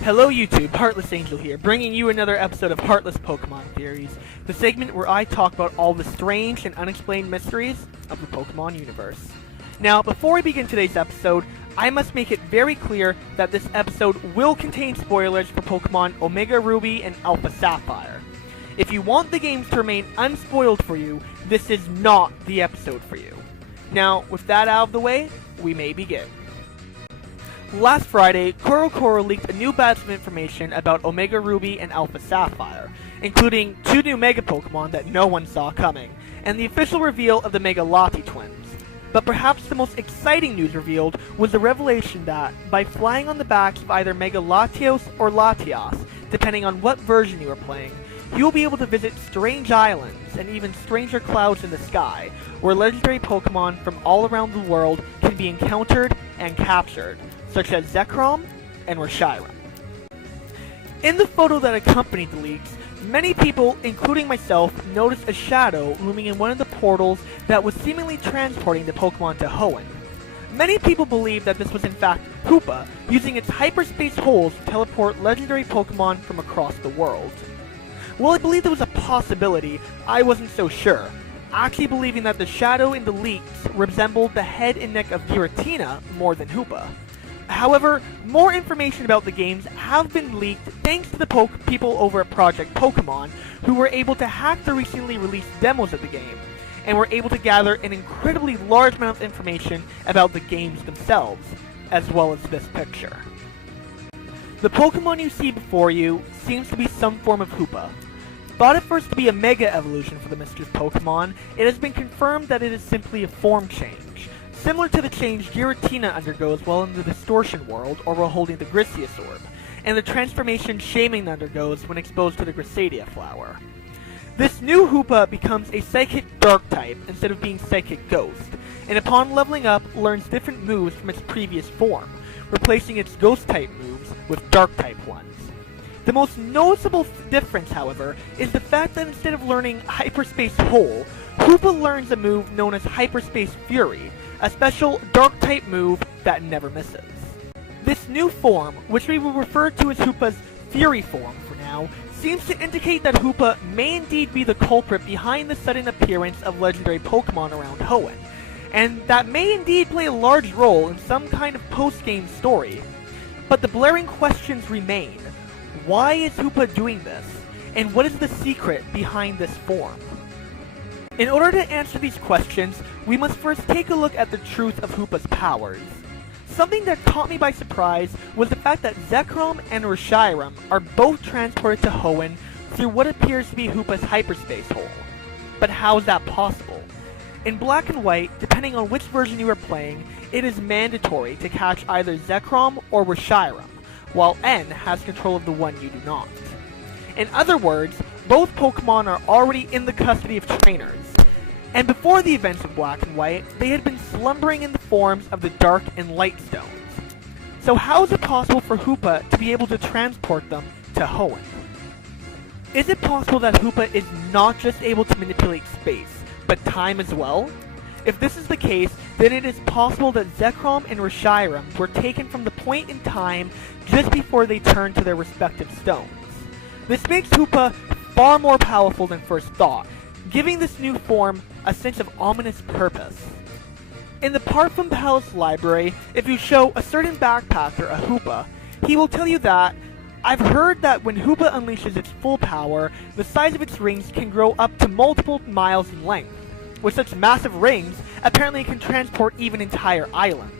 Hello YouTube, Heartless Angel here, bringing you another episode of Heartless Pokemon Theories, the segment where I talk about all the strange and unexplained mysteries of the Pokemon universe. Now, before we begin today's episode, I must make it very clear that this episode will contain spoilers for Pokemon Omega Ruby and Alpha Sapphire. If you want the games to remain unspoiled for you, this is not the episode for you. Now, with that out of the way, we may begin. Last Friday, CoroCoro leaked a new batch of information about Omega Ruby and Alpha Sapphire, including 2 new Mega Pokemon that no one saw coming, and the official reveal of the Mega Lati twins. But perhaps the most exciting news revealed was the revelation that, by flying on the backs of either Mega Latios or Latias, depending on what version you are playing, you will be able to visit strange islands and even stranger clouds in the sky, where legendary Pokemon from all around the world can be encountered and captured, such as Zekrom and Reshiram. In the photo that accompanied the leaks, many people, including myself, noticed a shadow looming in one of the portals that was seemingly transporting the Pokemon to Hoenn. Many people believe that this was in fact Hoopa, using its hyperspace holes to teleport legendary Pokemon from across the world. While I believe there was a possibility, I wasn't so sure, actually believing that the shadow in the leaks resembled the head and neck of Giratina more than Hoopa. However, more information about the games have been leaked thanks to the people over at Project Pokemon, who were able to hack the recently released demos of the game, and were able to gather an incredibly large amount of information about the games themselves, as well as this picture. The Pokemon you see before you seems to be some form of Hoopa. Thought at first to be a Mega Evolution for the Mischief Pokemon, it has been confirmed that it is simply a form change, similar to the change Giratina undergoes while in the Distortion world or while holding the Grisius Orb, and the transformation Shaman undergoes when exposed to the Grisadia flower. This new Hoopa becomes a Psychic Dark type instead of being Psychic Ghost, and upon leveling up learns different moves from its previous form, replacing its Ghost type moves with Dark type ones. The most noticeable difference, however, is the fact that instead of learning Hyperspace Hole, Hoopa learns a move known as Hyperspace Fury, a special Dark-type move that never misses. This new form, which we will refer to as Hoopa's Fury form for now, seems to indicate that Hoopa may indeed be the culprit behind the sudden appearance of legendary Pokemon around Hoenn, and that may indeed play a large role in some kind of post-game story. But the blaring questions remain. Why is Hoopa doing this? And what is the secret behind this form? In order to answer these questions, we must first take a look at the truth of Hoopa's powers. Something that caught me by surprise was the fact that Zekrom and Reshiram are both transported to Hoenn through what appears to be Hoopa's hyperspace hole. But how is that possible? In Black and White, depending on which version you are playing, it is mandatory to catch either Zekrom or Reshiram, while N has control of the one you do not. In other words, both Pokemon are already in the custody of trainers, and before the events of Black and White, they had been slumbering in the forms of the Dark and Light Stones. So how is it possible for Hoopa to be able to transport them to Hoenn? Is it possible that Hoopa is not just able to manipulate space, but time as well? If this is the case, then it is possible that Zekrom and Reshiram were taken from the point in time just before they turned to their respective stones. This makes Hoopa far more powerful than first thought, giving this new form a sense of ominous purpose. In the Parfum Palace library, if you show a certain backpacker a Hoopa, he will tell you that, "I've heard that when Hoopa unleashes its full power, the size of its rings can grow up to multiple miles in length. With such massive rings, apparently it can transport even entire islands."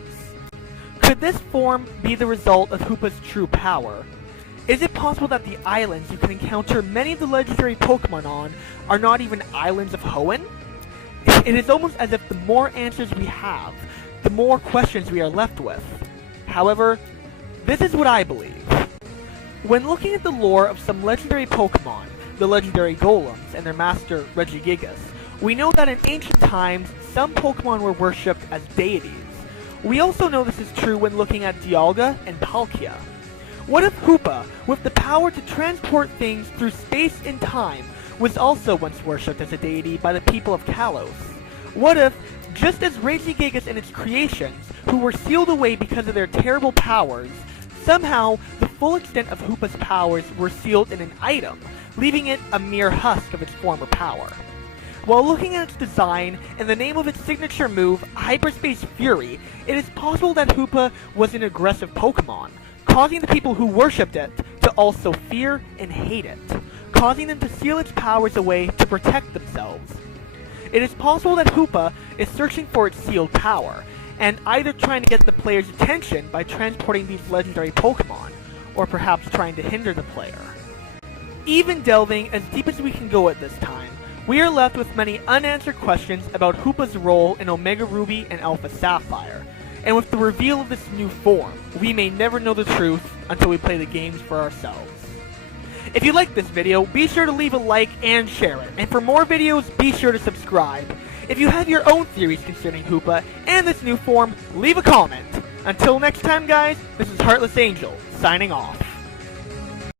Could this form be the result of Hoopa's true power? Is it possible that the islands you can encounter many of the legendary Pokemon on are not even islands of Hoenn? It is almost as if the more answers we have, the more questions we are left with. However, this is what I believe. When looking at the lore of some legendary Pokemon, the legendary Golems and their master Regigigas, we know that in ancient times, some Pokemon were worshipped as deities. We also know this is true when looking at Dialga and Palkia. What if Hoopa, with the power to transport things through space and time, was also once worshipped as a deity by the people of Kalos? What if, just as Regigigas and its creations, who were sealed away because of their terrible powers, Somehow, the full extent of Hoopa's powers were sealed in an item, leaving it a mere husk of its former power. While looking at its design and the name of its signature move, Hyperspace Fury, it is possible that Hoopa was an aggressive Pokemon, causing the people who worshipped it to also fear and hate it, causing them to seal its powers away to protect themselves. It is possible that Hoopa is searching for its sealed power, and either trying to get the player's attention by transporting these legendary Pokemon, or perhaps trying to hinder the player. Even delving as deep as we can go at this time, we are left with many unanswered questions about Hoopa's role in Omega Ruby and Alpha Sapphire, and with the reveal of this new form, we may never know the truth until we play the games for ourselves. If you liked this video, be sure to leave a like and share it, and for more videos, be sure to subscribe. If you have your own theories concerning Hoopa and this new form, leave a comment. Until next time guys, this is Heartless Angel, signing off.